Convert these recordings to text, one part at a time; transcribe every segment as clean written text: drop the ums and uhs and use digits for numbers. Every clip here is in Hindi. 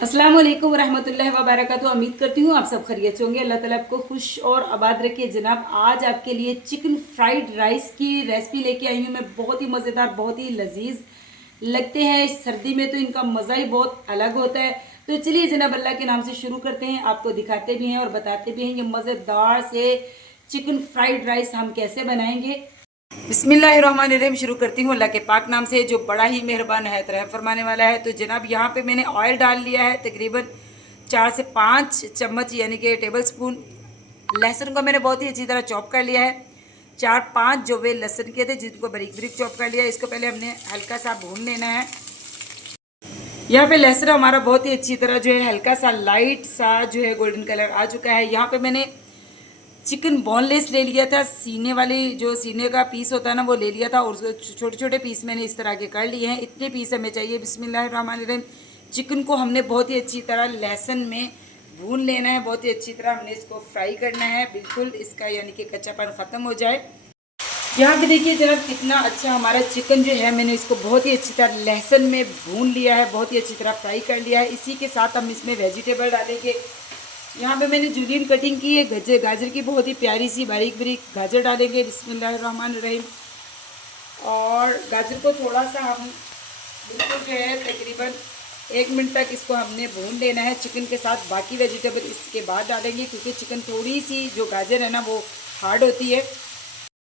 अस्सलाम वालेकुम रहमतुल्लाहि व बरकातुहू। उम्मीद करती हूँ आप सब खैरियत से होंगे। अल्लाह ताला आपको खुश और आबाद रखे। जनाब, आज आपके लिए चिकन फ्राइड राइस की रेसिपी लेके आई हूँ मैं। बहुत ही मज़ेदार, बहुत ही लजीज लगते हैं। सर्दी में तो इनका मज़ा ही बहुत अलग होता है। तो चलिए जनाब, अल्लाह के नाम से शुरू करते हैं। आपको दिखाते भी हैं और बताते भी हैं कि मज़ेदार से चिकन फ्राइड राइस हम कैसे बनाएंगे। बिस्मिल्लाहिर्रहमानिर्रहीम। शुरू करती हूँ अल्लाह के पाक नाम से जो बड़ा ही मेहरबान है, रहम फरमाने वाला है। तो जनाब, यहाँ पे मैंने ऑयल डाल लिया है तकरीबन 4 से 5 चम्मच यानी कि टेबल स्पून। लहसुन को मैंने बहुत ही अच्छी तरह चॉप कर लिया है। 4-5 जो वे लहसुन के थे जिनको बारीक बारीक चॉप कर लिया है। इसको पहले हमने हल्का सा भून लेना है। यहाँ पे लहसुन हमारा बहुत ही अच्छी तरह जो है हल्का सा लाइट सा जो है गोल्डन कलर आ चुका है। यहाँ पे मैंने चिकन बोनलेस ले लिया था, सीने वाली जो सीने का पीस होता है ना, वो ले लिया था और उसको छोटे छोटे पीस मैंने इस तरह के कर लिए हैं। इतने पीस हमें चाहिए। बिस्मिल्लाहिर्रहमानिर्रहीम। चिकन को हमने बहुत ही अच्छी तरह लहसुन में भून लेना है। बहुत ही अच्छी तरह हमने इसको फ्राई करना है, बिल्कुल इसका यानी कि कच्चापन ख़त्म हो जाए। यहाँ पे देखिए जनाब, कितना अच्छा हमारा चिकन जो है, मैंने इसको बहुत ही अच्छी तरह लहसुन में भून लिया है, बहुत ही अच्छी तरह फ्राई कर लिया है। इसी के साथ हम इसमें वेजिटेबल डालेंगे। यहाँ पे मैंने जूलियन कटिंग की है गाजर की, बहुत ही प्यारी सी बारीक बारीक गाजर डालेंगे। बिस्मिल्लाहिर्रहमानिर्रहीम। और गाजर को थोड़ा सा हम बिल्कुल जो है तकरीबन 1 मिनट तक इसको हमने भून लेना है चिकन के साथ। बाकी वेजिटेबल इसके बाद डालेंगे क्योंकि चिकन थोड़ी सी जो गाजर है ना वो हार्ड होती है।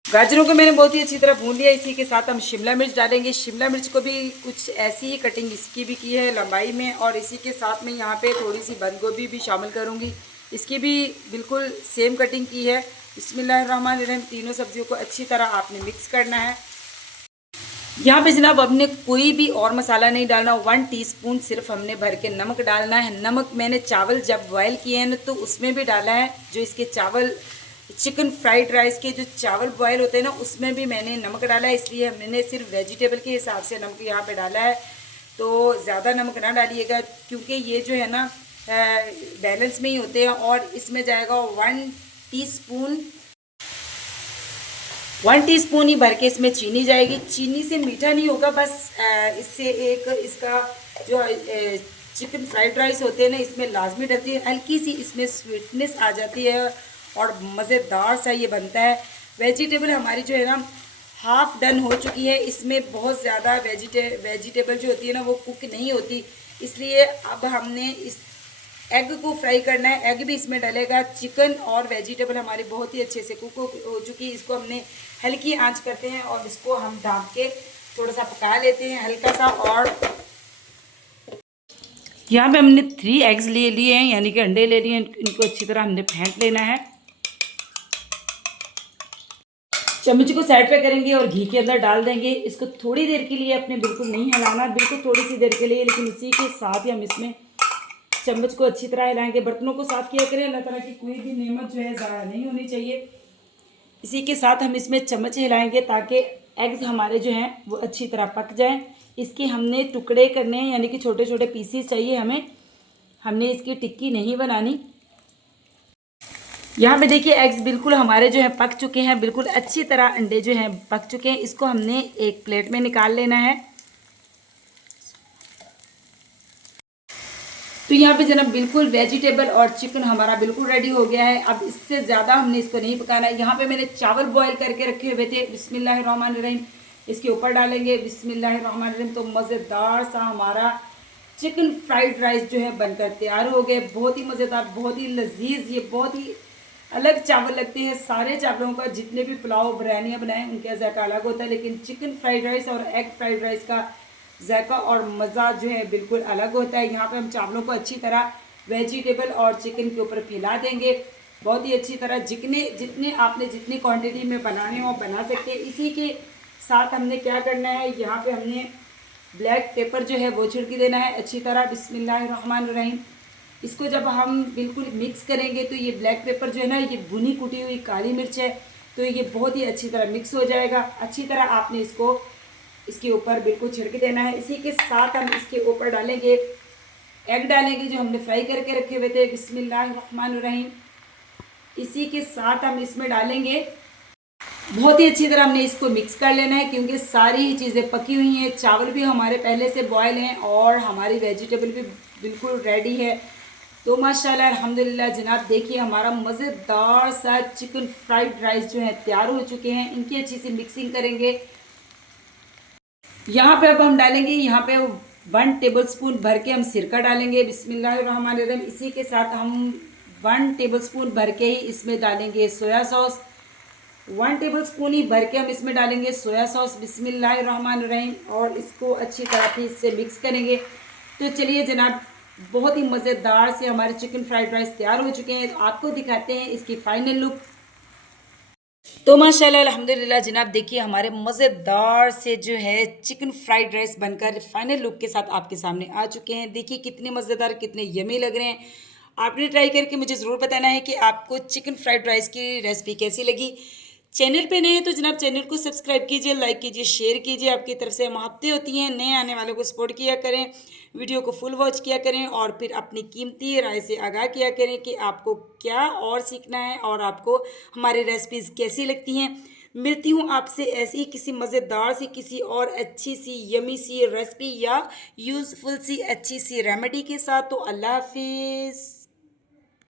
गाजरों को मैंने बहुत ही अच्छी तरह भून लिया। इसी के साथ हम शिमला मिर्च डालेंगे। शिमला मिर्च को भी कुछ ऐसी ही कटिंग इसकी भी की है लंबाई में। और इसी के साथ में यहाँ पे थोड़ी सी बंद गोभी भी शामिल करूँगी, इसकी भी बिल्कुल सेम कटिंग की है। बिस्मिल्लाहिर्रहमानिर्रहीम। तीनों सब्जियों को अच्छी तरह आपने मिक्स करना है। यहाँ पे जनाब हमने कोई भी और मसाला नहीं डालना। 1 टीस्पून सिर्फ हमने भर के नमक डालना है। नमक मैंने चावल जब बॉयल किए हैं ना तो उसमें भी डाला है। जो इसके चावल चिकन फ्राइड राइस के जो चावल बॉयल होते हैं ना उसमें भी मैंने नमक डाला है। इसलिए मैंने सिर्फ वेजिटेबल के हिसाब से नमक यहाँ पे डाला है। तो ज़्यादा नमक ना डालिएगा क्योंकि ये जो है ना बैलेंस में ही होते हैं। और इसमें जाएगा 1 टीस्पून ही भर के इसमें चीनी जाएगी। चीनी से मीठा नहीं होगा, बस इससे एक इसका जो चिकन फ्राइड राइस होते हैं ना इसमें लाजमी डलती है, हल्की सी इसमें स्वीटनेस आ जाती है और मज़ेदार सा ये बनता है। वेजिटेबल हमारी जो है ना हाफ़ डन हो चुकी है। इसमें बहुत ज़्यादा वेजिटेबल जो होती है ना वो कुक नहीं होती, इसलिए अब हमने इस एग को फ्राई करना है। एग भी इसमें डलेगा। चिकन और वेजिटेबल हमारी बहुत ही अच्छे से कुक हो चुकी है। इसको हमने हल्की आंच करते हैं और इसको हम ढक के थोड़ा सा पका लेते हैं हल्का सा। और यहाँ पे हमने 3 एग्स ले लिए हैं यानी कि अंडे ले लिए हैं। इनको अच्छी तरह हमने फेंट लेना है। चम्मच को साइड पे करेंगे और घी के अंदर डाल देंगे। इसको थोड़ी देर के लिए अपने बिल्कुल नहीं हिलाना, बिल्कुल थोड़ी सी देर के लिए। लेकिन इसी के साथ ही हम इसमें चम्मच को अच्छी तरह हिलाएंगे। बर्तनों को साफ़ किया करें, अल्लाह ताला की कोई भी नेमत जो है ज़ाया नहीं होनी चाहिए। इसी के साथ हम इसमें चम्मच हिलाएंगे ताकि एग्स हमारे जो हैं वो अच्छी तरह पक जाएं। इसके हमने टुकड़े करने हैं यानी कि छोटे छोटे पीसेस चाहिए हमें। हमने इसकी टिक्की नहीं बनानी। यहाँ पे देखिए एग्स बिल्कुल हमारे जो है पक चुके हैं, बिल्कुल अच्छी तरह अंडे जो हैं पक चुके हैं। इसको हमने एक प्लेट में निकाल लेना है। तो यहाँ पे जनाब बिल्कुल वेजिटेबल और चिकन हमारा बिल्कुल रेडी हो गया है। अब इससे ज़्यादा हमने इसको नहीं पकाना है। यहाँ पे मैंने चावल बॉईल करके रखे हुए थे। बिस्मिल्लाहिर्रहमानिर्रहीम। इसके ऊपर डालेंगे। बिस्मिल्लाहिर्रहमानिर्रहीम। तो मज़ेदार सा हमारा चिकन फ्राइड राइस जो है बनकर तैयार हो गए। बहुत ही मज़ेदार, बहुत ही लजीज, ये बहुत ही अलग चावल लगते हैं। सारे चावलों का जितने भी पुलाव बिरयानियाँ बनाएं उनका जायका अलग होता है, लेकिन चिकन फ्राइड राइस और एग फ्राइड राइस का जायका और मज़ा जो है बिल्कुल अलग होता है। यहाँ पे हम चावलों को अच्छी तरह वेजिटेबल और चिकन के ऊपर फैला देंगे बहुत ही अच्छी तरह। जितने आपने जितनी क्वांटिटी में बनाने हो बना सकते हैं। इसी के साथ हमने क्या करना है, यहाँ पे हमने ब्लैक पेपर जो है वो छिड़क देना है अच्छी तरह। बिस्मिल्लाहिर्रहमानिर्रहीम। इसको जब हम बिल्कुल मिक्स करेंगे तो ये ब्लैक पेपर जो है ना, ये भुनी कुटी हुई काली मिर्च है, तो ये बहुत ही अच्छी तरह मिक्स हो जाएगा। अच्छी तरह आपने इसको इसके ऊपर बिल्कुल छिड़क देना है। इसी के साथ हम इसके ऊपर डालेंगे एग डालेंगे जो हमने फ्राई करके रखे हुए थे। बिस्मिल्लाहिर्रहमानिर्रहीम। इसी के साथ हम इसमें डालेंगे बहुत ही अच्छी तरह हमने इसको मिक्स कर लेना है, क्योंकि सारी ही चीज़ें पकी हुई हैं, चावल भी हमारे पहले से बॉयल हैं और हमारी वेजिटेबल भी बिल्कुल रेडी है। तो माशाल्लाह अल्हम्दुलिल्लाह जनाब, देखिए हमारा मज़ेदार सा चिकन फ्राइड राइस जो है तैयार हो चुके हैं। इनकी अच्छी सी मिक्सिंग करेंगे। यहाँ पे अब हम डालेंगे, यहाँ पे 1 टेबलस्पून भर के हम सिरका डालेंगे, बिस्मिल्लाहिर्रहमानिर्रहीम। इसी के साथ हम 1 टेबलस्पून भर के ही इसमें डालेंगे सोया सॉस। 1 टेबलस्पून ही भर के हम इसमें डालेंगे सोया सॉस, बिस्मिल्लाहिर्रहमानिर्रहीम। और इसको अच्छी तरह से इससे मिक्स करेंगे। तो चलिए जनाब, बहुत ही मज़ेदार से हमारे चिकन फ्राइड राइस तैयार हो चुके हैं। तो आपको दिखाते हैं इसकी फाइनल लुक। तो माशाल्लाह अल्हम्दुलिल्लाह जनाब, देखिए हमारे मज़ेदार से जो है चिकन फ्राइड राइस बनकर फाइनल लुक के साथ आपके सामने आ चुके हैं। देखिए कितने मज़ेदार, कितने यमी लग रहे हैं। आपने ट्राई करके मुझे ज़रूर बताना है कि आपको चिकन फ्राइड राइस की रेसिपी कैसी लगी। चैनल पे नए हैं तो जनाब चैनल को सब्सक्राइब कीजिए, लाइक कीजिए, शेयर कीजिए। आपकी तरफ से मोहब्बतें होती हैं। नए आने वालों को सपोर्ट किया करें, वीडियो को फुल वॉच किया करें और फिर अपनी कीमती राय से आगाह किया करें कि आपको क्या और सीखना है और आपको हमारी रेसिपीज़ कैसी लगती हैं। मिलती हूँ आपसे ऐसी ही किसी मज़ेदार सी, किसी और अच्छी सी यमी सी रेसिपी या यूज़फुल सी अच्छी सी रेमेडी के साथ। तो अल्लाह हाफिज़।